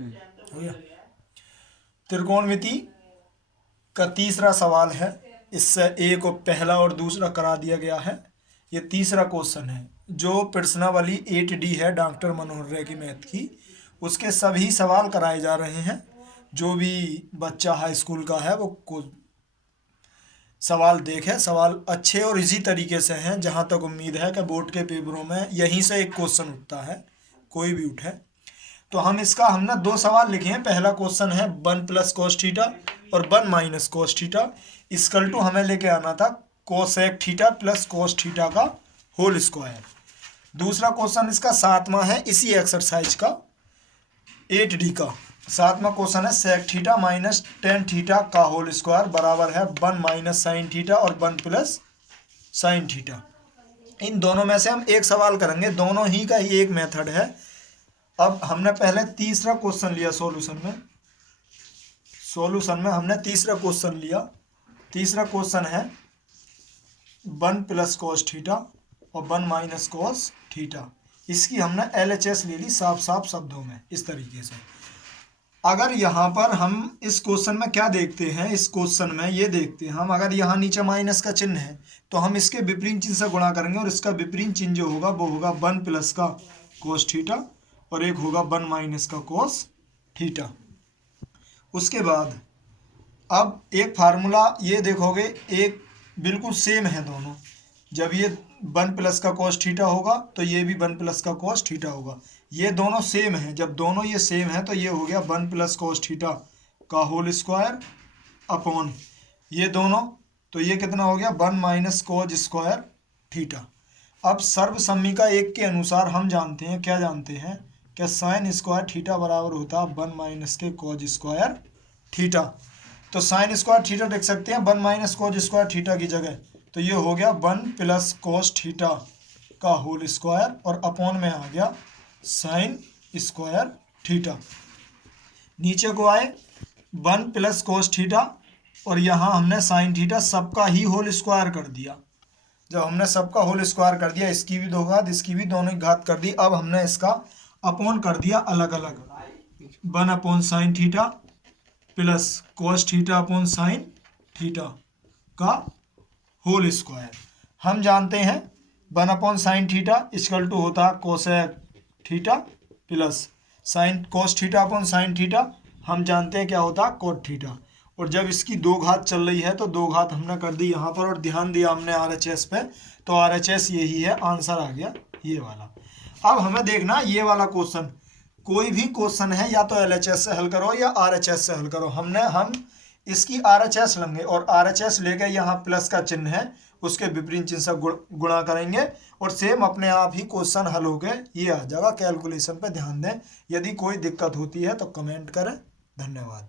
हो गया। त्रिकोणमिति का तीसरा सवाल है, इससे ए को पहला और दूसरा करा दिया गया है। ये तीसरा क्वेश्चन है। जो प्रश्नावली 8D है डॉक्टर मनोहर रे की मैथ की, उसके सभी सवाल कराए जा रहे हैं। जो भी बच्चा हाई स्कूल का है वो सवाल देखे। सवाल अच्छे और इजी तरीके से हैं। जहाँ तक उम्मीद है कि बोर्ड के पेपरों में यहीं से एक क्वेश्चन उठता है, कोई भी उठे। तो हमने 2 सवाल लिखे हैं। पहला क्वेश्चन है 1 + cos थीटा और 1 - cos थीटा इक्वल टू हमें लेके आना था cosec theta plus cos theta का होल स्क्वायर। दूसरा क्वेश्चन इसका 7वां है, इसी एक्सरसाइज का 8D का 7वां क्वेश्चन है sec theta minus ten theta का होल स्क्वायर बराबर है 1 - sin थीटा और 1 + sin थीटा। इन दोनों में से हम एक सवाल करेंगे, दोनों ही का ही एक मेथड है। अब हमने पहले तीसरा क्वेश्चन लिया सॉल्यूशन में हमने तीसरा क्वेश्चन लिया। तीसरा क्वेश्चन है 1 + cos थीटा और 1 - cos थीटा। इसकी हमने LHS ले ली साफ साफ शब्दों में इस तरीके से। अगर यहाँ पर हम इस क्वेश्चन में क्या देखते हैं, इस क्वेश्चन में ये देखते हैं हम, अगर यहाँ नीचे माइनस का चिन्ह है तो हम इसके विपरीत चिन्ह से गुणा करेंगे और इसका विपरीत चिन्ह जो होगा वो होगा 1 + का cos थीटा और एक होगा 1 - का cos थीटा। उसके बाद अब एक फार्मूला ये देखोगे, एक बिल्कुल सेम है दोनों। जब ये 1 + का cos थीटा होगा तो ये भी 1 + का cos थीटा होगा। ये दोनों सेम है, जब दोनों ये सेम है तो ये हो गया 1 + cos थीटा का होल स्क्वायर अपॉन ये दोनों, तो ये कितना हो गया 1 - cos स्क्वायर थीटा। अब सर्वसम्मी का एक के अनुसार हम जानते हैं, क्या जानते हैं कि sin स्क्वायर थीटा बराबर होता है 1 - के cos स्क्वायर थीटा। तो sin स्क्वायर थीटा देख सकते हैं 1 - cos स्क्वायर थीटा की जगह, तो ये हो गया 1 + cos थीटा का होल स्क्वायर और अपॉन में आ गया sin स्क्वायर थीटा। नीचे को आए 1 + cos थीटा और यहाँ हमने sin थीटा सबका ही होल स्क्वायर कर दिया। जब हमने सबका होल स्क्वायर कर दिया, इसकी भी 2 घात इसकी भी दोनों की घात कर दी, अब हमने इसका अपॉन कर दिया अलग अलग। 1 / sin theta plus cos theta upon sin theta का होल स्क्वायर। हम जानते हैं 1 / sin थीटा इक्वल टू होता है cosec theta plus cos theta upon sin theta हम जानते हैं क्या होता है cot थीटा। और जब इसकी 2 घात चल रही है तो 2 घात हमने कर दी यहाँ पर और ध्यान दिया हमने RHS पे, तो RHS यही है, आंसर आ गया ये वाला। अब हमें देखना ये वाला क्वेश्चन, कोई भी क्वेश्चन है या तो LHS से हल करो या RHS से हल करो। हम इसकी RHS लेंगे और RHS लेके यहाँ प्लस का चिन्ह है उसके विपरीत चिन्ह से गुणा करेंगे और सेम अपने आप ही क्वेश्चन हल हो गए, ये आ जाएगा। कैलकुलेशन पे ध्यान दें। यदि कोई दिक्कत होती है तो कमेंट करें। धन्यवाद।